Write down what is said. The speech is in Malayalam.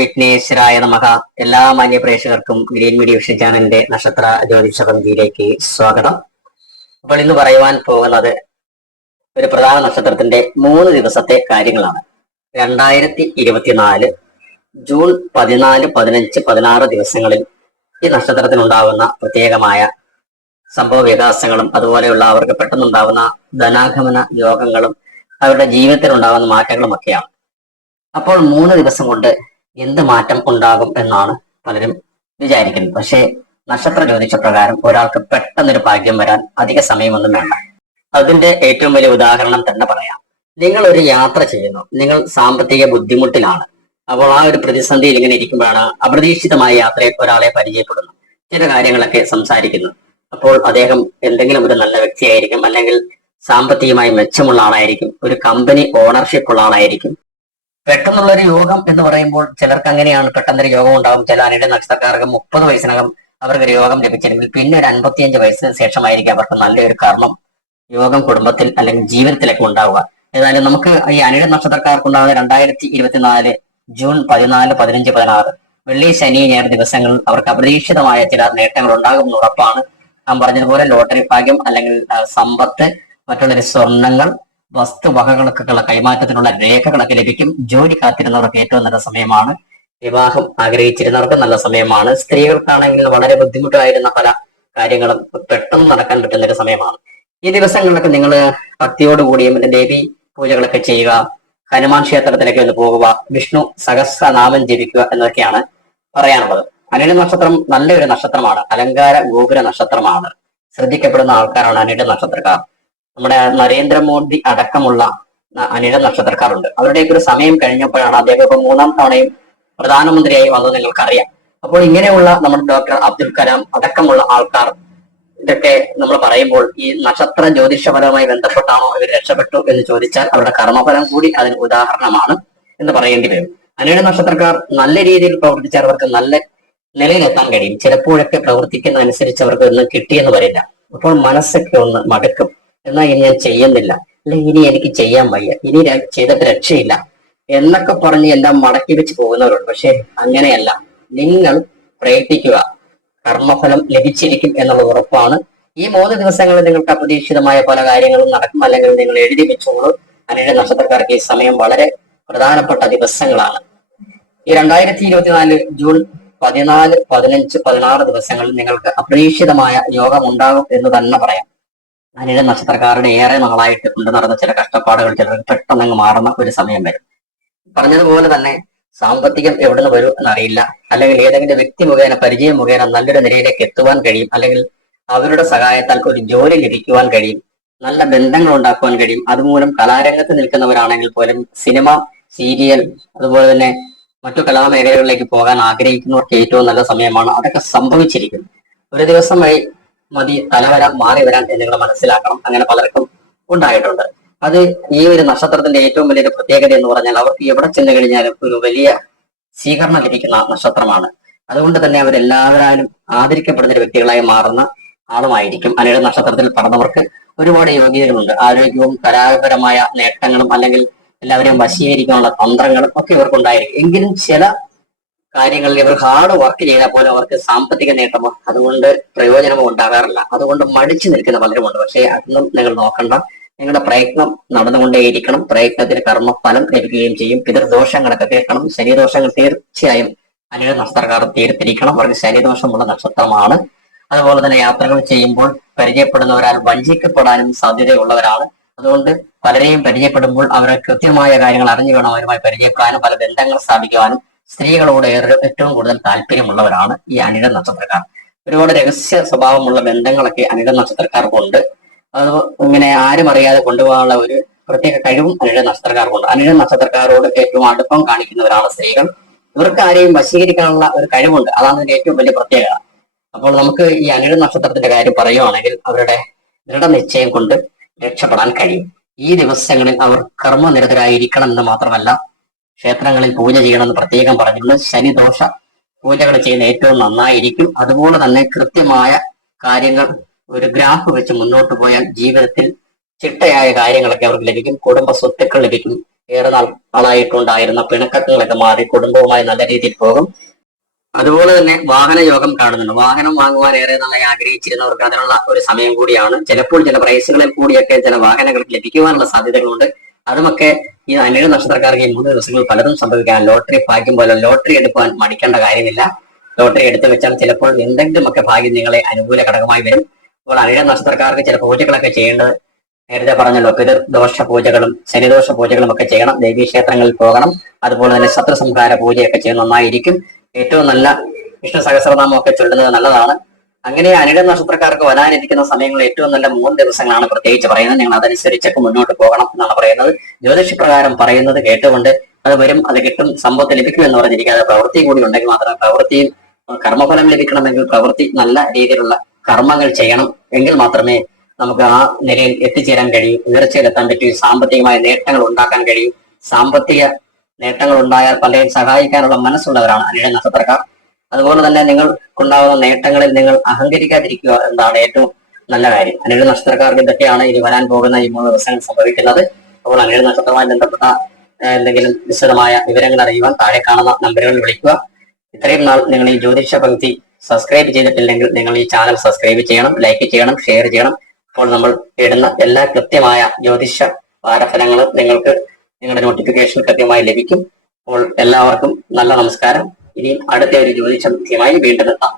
വിഘ്നേശ്വരായ നമഃ. എല്ലാ മാന്യ പ്രേക്ഷകർക്കും ഗ്രീൻ മീഡിയ വിഷൻ ചാനലിന്റെ നക്ഷത്ര ജ്യോതിഷ സ്വാഗതം. അപ്പോൾ ഇന്ന് പറയുവാൻ പോകുന്നത് ഒരു പ്രധാന നക്ഷത്രത്തിന്റെ മൂന്ന് ദിവസത്തെ കാര്യങ്ങളാണ്. രണ്ടായിരത്തി ഇരുപത്തിനാല് ജൂൺ പതിനാല് പതിനഞ്ച് പതിനാറ് ദിവസങ്ങളിൽ ഈ നക്ഷത്രത്തിനുണ്ടാകുന്ന പ്രത്യേകമായ സംഭവ വികാസങ്ങളും അതുപോലെയുള്ള അവർക്ക് പെട്ടെന്നുണ്ടാവുന്ന ധനാഗമന യോഗങ്ങളും അവരുടെ ജീവിതത്തിൽ ഉണ്ടാകുന്ന മാറ്റങ്ങളും ഒക്കെയാണ് അപ്പോൾ മൂന്ന് ദിവസം കൊണ്ട് എന്ത് മാറ്റം ഉണ്ടാകും എന്നാണ് പലരും വിചാരിക്കുന്നത്. പക്ഷേ നക്ഷത്ര ജ്യോതിഷ പ്രകാരം ഒരാൾക്ക് പെട്ടെന്നൊരു ഭാഗ്യം വരാൻ അധിക സമയമൊന്നും വേണ്ട. അതിന്റെ ഏറ്റവും വലിയ ഉദാഹരണം തന്നെ പറയാം. നിങ്ങൾ ഒരു യാത്ര ചെയ്യുന്നു. നിങ്ങൾ സാമ്പത്തിക ബുദ്ധിമുട്ടിലാണ്. അപ്പോൾ ആ ഒരു പ്രതിസന്ധിയിൽ ഇങ്ങനെ ഇരിക്കുമ്പോഴാണ് അപ്രതീക്ഷിതമായ യാത്രയിൽ ഒരാളെ പരിചയപ്പെടുന്നു ചില കാര്യങ്ങളൊക്കെ സംസാരിക്കുന്നു. അപ്പോൾ അദ്ദേഹം എന്തെങ്കിലും ഒരു നല്ല വ്യക്തിയായിരിക്കും അല്ലെങ്കിൽ സാമ്പത്തികമായി മെച്ചമുള്ള ആളായിരിക്കും. ഒരു കമ്പനി ഓണർഷിപ്പ് ഉള്ള ആളായിരിക്കും. പെട്ടെന്നുള്ള ഒരു യോഗം എന്ന് പറയുമ്പോൾ ചിലർക്ക് അങ്ങനെയാണ് പെട്ടെന്നൊരു യോഗം ഉണ്ടാകും. ചില അനിയുടെ നക്ഷത്രക്കാർക്ക് മുപ്പത് വയസ്സിനകം അവർക്ക് ഒരു യോഗം ലഭിച്ചില്ലെങ്കിൽ പിന്നെ ഒരു അൻപത്തിയഞ്ച് വയസ്സിന് ശേഷമായിരിക്കും അവർക്ക് നല്ലൊരു കർമ്മം. യോഗം കുടുംബത്തിൽ അല്ലെങ്കിൽ ജീവിതത്തിലേക്ക് ഉണ്ടാവുക. ഏതായാലും നമുക്ക് ഈ അനിയുടെ നക്ഷത്രക്കാർക്ക് ഉണ്ടാകുന്ന രണ്ടായിരത്തി ഇരുപത്തിനാല് ജൂൺ പതിനാല് പതിനഞ്ച് പതിനാറ് വെള്ളി ശനി ഞായർ ദിവസങ്ങളിൽ അവർക്ക് അപ്രതീക്ഷിതമായ ചില നേട്ടങ്ങൾ ഉണ്ടാകുമെന്ന് ഉറപ്പാണ്. ഞാൻ പറഞ്ഞതുപോലെ ലോട്ടറി ഭാഗ്യം അല്ലെങ്കിൽ സമ്പത്ത് മറ്റുള്ളൊരു സ്വർണങ്ങൾ വസ്തുവകകൾക്കുള്ള കൈമാറ്റത്തിനുള്ള രേഖകളൊക്കെ ലഭിക്കും. ജോലി കാത്തിരുന്നവർക്ക് ഏറ്റവും നല്ല സമയമാണ്. വിവാഹം ആഗ്രഹിച്ചിരുന്നവർക്ക് നല്ല സമയമാണ്. സ്ത്രീകൾക്കാണെങ്കിൽ വളരെ ബുദ്ധിമുട്ടായിരുന്ന പല കാര്യങ്ങളും പെട്ടെന്ന് നടക്കാൻ പറ്റുന്ന ഒരു സമയമാണ്. ഈ ദിവസങ്ങളിലൊക്കെ നിങ്ങൾ ഭക്തിയോടുകൂടിയും പിന്നെ ദേവി പൂജകളൊക്കെ ചെയ്യുക ഹനുമാൻ ക്ഷേത്രത്തിലൊക്കെ ഒന്ന് പോകുക വിഷ്ണു സഹസ്രനാമം ജപിക്കുക എന്നൊക്കെയാണ് പറയാനുള്ളത്. അനിഴ നക്ഷത്രം നല്ലൊരു നക്ഷത്രമാണ്. അലങ്കാര ഗോപുര നക്ഷത്രമാണ്. ശ്രദ്ധിക്കപ്പെടുന്ന ആൾക്കാരാണ് അനിഴ നക്ഷത്രക്കാർ. നമ്മുടെ നരേന്ദ്രമോദി അടക്കമുള്ള അനിഴ നക്ഷത്രക്കാരുണ്ട്. അവരുടെയൊക്കെ ഒരു സമയം കഴിഞ്ഞപ്പോഴാണ് അദ്ദേഹം ഇപ്പൊ മൂന്നാം തവണയും പ്രധാനമന്ത്രിയായി വന്നത് നിങ്ങൾക്കറിയാം. അപ്പോൾ ഇങ്ങനെയുള്ള നമ്മുടെ ഡോക്ടർ അബ്ദുൽ കലാം അടക്കമുള്ള ആൾക്കാർ ഇതൊക്കെ നമ്മൾ പറയുമ്പോൾ ഈ നക്ഷത്ര ജ്യോതിഷപരവുമായി ബന്ധപ്പെട്ടാണോ ഇവർ രക്ഷപ്പെട്ടു എന്ന് ചോദിച്ചാൽ അവരുടെ കർമ്മഫലം കൂടി അതിന് ഉദാഹരണമാണ് എന്ന് പറയേണ്ടി വരും. അനിഴ നക്ഷത്രക്കാർ നല്ല രീതിയിൽ പ്രവർത്തിച്ചാൽ അവർക്ക് നല്ല നിലയിലെത്താൻ കഴിയും. ചിലപ്പോഴൊക്കെ പ്രവർത്തിക്കുന്ന അനുസരിച്ച് അവർക്ക് ഒന്നും കിട്ടിയെന്ന് വരില്ല. അപ്പോൾ മനസ്സൊക്കെ ഒന്ന് മടുക്കും. എന്നാൽ ഇനി ഞാൻ ചെയ്യുന്നില്ല. അല്ലെങ്കിൽ ഇനി എനിക്ക് ചെയ്യാൻ വയ്യ. ഇനി ചെയ്തിട്ട് രക്ഷയില്ല. എന്നൊക്കെ പറഞ്ഞ് എല്ലാം മടക്കി വെച്ച് പോകുന്നവരുണ്ട്. പക്ഷെ അങ്ങനെയല്ല. നിങ്ങൾ പ്രയത്നിക്കുക. കർമ്മഫലം ലഭിച്ചിരിക്കും എന്നുള്ള ഉറപ്പാണ്. ഈ മൂന്ന് ദിവസങ്ങളിൽ നിങ്ങൾക്ക് അപ്രതീക്ഷിതമായ പല കാര്യങ്ങളും നടക്കും. അല്ലെങ്കിൽ നിങ്ങൾ എഴുതി വെച്ചോളൂ. അനേഴ് നക്ഷത്രക്കാർക്ക് ഈ സമയം വളരെ പ്രധാനപ്പെട്ട ദിവസങ്ങളാണ്. ഈ രണ്ടായിരത്തി ഇരുപത്തിനാല് ജൂൺ പതിനാല് പതിനഞ്ച് പതിനാറ് ദിവസങ്ങളിൽ നിങ്ങൾക്ക് അപ്രതീക്ഷിതമായ യോഗം ഉണ്ടാകും എന്ന് തന്നെ പറയാം. അനിഴ നക്ഷത്രക്കാരുടെ ഏറെ നാളായിട്ട് കൊണ്ടു നടന്ന ചില കഷ്ടപ്പാടുകൾ ചിലർക്ക് പെട്ടെന്ന് മാറുന്ന ഒരു സമയം വരും. പറഞ്ഞതുപോലെ തന്നെ സാമ്പത്തികം എവിടെ നിന്ന് വരും എന്നറിയില്ല. അല്ലെങ്കിൽ ഏതെങ്കിലും വ്യക്തി മുഖേന പരിചയം മുഖേന നല്ലൊരു നിലയിലേക്ക് എത്തുവാൻ കഴിയും. അല്ലെങ്കിൽ അവരുടെ സഹായത്താൽ ഒരു ജോലി ലഭിക്കുവാൻ കഴിയും. നല്ല ബന്ധങ്ങൾ ഉണ്ടാക്കുവാൻ കഴിയും. അതുമൂലം കലാരംഗത്ത് നിൽക്കുന്നവരാണെങ്കിൽ പോലും സിനിമ സീരിയൽ അതുപോലെ തന്നെ മറ്റു കലാമേഖലകളിലേക്ക് പോകാൻ ആഗ്രഹിക്കുന്നവർക്ക് ഏറ്റവും നല്ല സമയമാണ്. അതൊക്കെ സംഭവിച്ചിരിക്കും ഒരു ദിവസം വഴി മതി തലവര മാറി വരാൻ എന്ന് നിങ്ങൾ മനസ്സിലാക്കണം. അങ്ങനെ പലർക്കും ഉണ്ടായിട്ടുണ്ട്. അത് ഈ ഒരു നക്ഷത്രത്തിന്റെ ഏറ്റവും വലിയൊരു പ്രത്യേകത എന്ന് പറഞ്ഞാൽ അവർക്ക് എവിടെ ചെന്ന് കഴിഞ്ഞാലും ഒരു വലിയ സ്വീകരണം ലഭിക്കുന്ന നക്ഷത്രമാണ്. അതുകൊണ്ട് തന്നെ അവരെല്ലാവരും ആദരിക്കപ്പെടുന്ന ഒരു വ്യക്തികളായി മാറുന്ന ആളുമായിരിക്കും. അല്ലെങ്കിൽ നക്ഷത്രത്തിൽ പറഞ്ഞവർക്ക് ഒരുപാട് യോഗ്യതകളുണ്ട്. ആരോഗ്യവും കലാപരമായ നേട്ടങ്ങളും അല്ലെങ്കിൽ എല്ലാവരെയും വശീകരിക്കാനുള്ള തന്ത്രങ്ങളും ഒക്കെ ഇവർക്കുണ്ടായിരിക്കും. എങ്കിലും ചില കാര്യങ്ങളിൽ ഇവർ ഹാർഡ് വർക്ക് ചെയ്താൽ പോലും അവർക്ക് സാമ്പത്തിക നേട്ടമോ അതുകൊണ്ട് പ്രയോജനമോ ഉണ്ടാകാറില്ല. അതുകൊണ്ട് മടിച്ചു നിൽക്കുന്ന പലരുമുണ്ട് പക്ഷേ അതൊന്നും നിങ്ങൾ നോക്കണ്ട. നിങ്ങളുടെ പ്രയത്നം നടന്നുകൊണ്ടേയിരിക്കണം. പ്രയത്നത്തിന് കർമ്മഫലം ലഭിക്കുകയും ചെയ്യും. പിതൃദോഷങ്ങളൊക്കെ തീർക്കണം ശനിദോഷങ്ങൾ തീർച്ചയായും അനിഴ നക്ഷത്രക്കാർ തീർത്തിരിക്കണം. അവർക്ക് ശനിദോഷമുള്ള നക്ഷത്രമാണ്. അതുപോലെ തന്നെ യാത്രകൾ ചെയ്യുമ്പോൾ പരിചയപ്പെടുന്നവരാൽ വഞ്ചിക്കപ്പെടാനും സാധ്യതയുള്ളവരാണ്. അതുകൊണ്ട് പലരെയും പരിചയപ്പെടുമ്പോൾ അവരെ കൃത്യമായ കാര്യങ്ങൾ അറിഞ്ഞു വേണം അവരുമായി പരിചയപ്പെടാനും പല ബന്ധങ്ങൾ സ്ഥാപിക്കുവാനും സ്ത്രീകളോട് ഏറ്റവും കൂടുതൽ താല്പര്യമുള്ളവരാണ് ഈ അനിഴ നക്ഷത്രക്കാർ. ഒരുപാട് രഹസ്യ സ്വഭാവമുള്ള ബന്ധങ്ങളൊക്കെ അനിഴ നക്ഷത്രക്കാർക്കുണ്ട്. അത് ഇങ്ങനെ ആരും അറിയാതെ കൊണ്ടുപോകാനുള്ള ഒരു പ്രത്യേക കഴിവും അനിഴ നക്ഷത്രക്കാർക്കുണ്ട്. അനിഴ നക്ഷത്രക്കാരോട് ഏറ്റവും അടുപ്പം കാണിക്കുന്നവരാണ് സ്ത്രീകൾ. ഇവർക്ക് ആരെയും വശീകരിക്കാനുള്ള ഒരു കഴിവുണ്ട്. അതാണ് ഇതിന്റെ ഏറ്റവും വലിയ പ്രത്യേകത. അപ്പോൾ നമുക്ക് ഈ അനിഴ നക്ഷത്രത്തിന്റെ കാര്യം പറയുവാണെങ്കിൽ അവരുടെ ദൃഢനിശ്ചയം കൊണ്ട് രക്ഷപ്പെടാൻ കഴിയും. ഈ ദിവസങ്ങളിൽ അവർ കർമ്മനിരതരായിരിക്കണം എന്ന് മാത്രമല്ല ക്ഷേത്രങ്ങളിൽ പൂജ ചെയ്യണമെന്ന് പ്രത്യേകം പറഞ്ഞിട്ടുണ്ട് ശനിദോഷ പൂജകൾ ചെയ്യുന്ന ഏറ്റവും നന്നായിരിക്കും. അതുപോലെ തന്നെ കൃത്യമായ കാര്യങ്ങൾ ഒരു ഗ്രാഫ് വെച്ച് മുന്നോട്ട് പോയാൽ ജീവിതത്തിൽ ചിട്ടയായ കാര്യങ്ങളൊക്കെ അവർക്ക് ലഭിക്കും. കുടുംബ സ്വത്തുക്കൾ ലഭിക്കും. ഏറെ നാൾ ആളായിട്ടുണ്ടായിരുന്ന പിണക്കങ്ങളൊക്കെ മാറി കുടുംബവുമായി നല്ല രീതിയിൽ പോകും. അതുപോലെ തന്നെ വാഹന യോഗം കാണുന്നുണ്ട്. വാഹനം വാങ്ങുവാൻ ഏറെ നന്നായി ആഗ്രഹിച്ചിരുന്നവർക്ക് അതിനുള്ള ഒരു സമയം കൂടിയാണ്. ചിലപ്പോൾ ചില പ്രൈസുകളിൽ കൂടിയൊക്കെ ചില വാഹനങ്ങൾക്ക് ലഭിക്കുവാനുള്ള സാധ്യതകളുണ്ട്. അതുമൊക്കെ ഈ അനേക നക്ഷത്രക്കാർക്ക് ഈ മൂന്ന് ദിവസങ്ങൾ പലതും സംഭവിക്കാൻ ലോട്ടറി ഭാഗ്യം പോലെ ലോട്ടറി എടുക്കുവാൻ മടിക്കേണ്ട കാര്യമില്ല. ലോട്ടറി എടുത്തു വെച്ചാൽ ചിലപ്പോൾ എന്തെങ്കിലുമൊക്കെ ഭാഗ്യം നിങ്ങളെ അനുകൂല ഘടകമായി വരും. അപ്പോൾ അനേക നക്ഷത്രക്കാർക്ക് ചില പൂജകളൊക്കെ ചെയ്യേണ്ടത് നേരത്തെ പറഞ്ഞല്ലോ പിതൃ ദോഷ പൂജകളും ശനിദോഷ പൂജകളും ഒക്കെ ചെയ്യണം. ദേവീക്ഷേത്രങ്ങളിൽ പോകണം. അതുപോലെ തന്നെ ശത്രു സംഹാര പൂജയൊക്കെ ചെയ്യുന്ന നന്നായിരിക്കും. ഏറ്റവും നല്ല വിഷ്ണു സഹസ്രനാമം ഒക്കെ ചൊല്ലുന്നത് നല്ലതാണ്. അങ്ങനെ അനിട നക്ഷത്രക്കാർക്ക് വരാനിരിക്കുന്ന സമയങ്ങളിൽ ഏറ്റവും നല്ല മൂന്ന് ദിവസങ്ങളാണ് പ്രത്യേകിച്ച് പറയുന്നത്. ഞങ്ങൾ അതനുസരിച്ചൊക്കെ മുന്നോട്ട് പോകണം എന്നാണ് പറയുന്നത്. ജ്യോതിഷി പ്രകാരം പറയുന്നത് കേട്ടുകൊണ്ട് അത് വരും അത് കിട്ടും സമ്പത്ത് ലഭിക്കും എന്ന് പറഞ്ഞിരിക്കാതെ പ്രവൃത്തിയും കൂടി ഉണ്ടെങ്കിൽ മാത്രമേ പ്രവൃത്തിയും കർമ്മഫലം ലഭിക്കണമെങ്കിൽ പ്രവൃത്തി നല്ല രീതിയിലുള്ള കർമ്മങ്ങൾ ചെയ്യണം എങ്കിൽ മാത്രമേ നമുക്ക് ആ നിലയിൽ എത്തിച്ചേരാൻ കഴിയും ഉയർച്ചയിലെത്താൻ പറ്റും സാമ്പത്തികമായ നേട്ടങ്ങൾ ഉണ്ടാക്കാൻ കഴിയും. സാമ്പത്തിക നേട്ടങ്ങൾ ഉണ്ടായാൽ പലരെയും സഹായിക്കാനുള്ള മനസ്സുള്ളവരാണ് അനിഴ നക്ഷത്രക്കാർ അതുപോലെ തന്നെ നിങ്ങൾ നിങ്ങൾക്കുണ്ടാകുന്ന നേട്ടങ്ങളിൽ നിങ്ങൾ അഹങ്കരിക്കാതിരിക്കുക എന്നതാണ് ഏറ്റവും നല്ല കാര്യം. അനേഴ് നക്ഷത്രക്കാർക്ക് ഇതൊക്കെയാണ് ഇനി വരാൻ പോകുന്ന ഈ മൂന്ന് ദിവസങ്ങൾ സംഭവിക്കുന്നത്. അപ്പോൾ അനേഴ് നക്ഷത്രവുമായി ബന്ധപ്പെട്ട എന്തെങ്കിലും വിശദമായ വിവരങ്ങൾ അറിയുവാൻ താഴെ കാണുന്ന നമ്പറുകളിൽ വിളിക്കുക. ഇത്രയും നാൾ നിങ്ങൾ ഈ ജ്യോതിഷ പങ്ക്തി സബ്സ്ക്രൈബ് ചെയ്തിട്ടില്ലെങ്കിൽ നിങ്ങൾ ഈ ചാനൽ സബ്സ്ക്രൈബ് ചെയ്യണം ലൈക്ക് ചെയ്യണം ഷെയർ ചെയ്യണം. അപ്പോൾ നമ്മൾ ഇടുന്ന എല്ലാ കൃത്യമായ ജ്യോതിഷ വാരഫലങ്ങളും നിങ്ങൾക്ക് നിങ്ങളുടെ നോട്ടിഫിക്കേഷൻ കൃത്യമായി ലഭിക്കും. അപ്പോൾ എല്ലാവർക്കും നല്ല നമസ്കാരം. ഇനിയും അടുത്ത ഒരു ജ്യോതിഷം കൃത്യമായി വീണ്ടും എത്താം.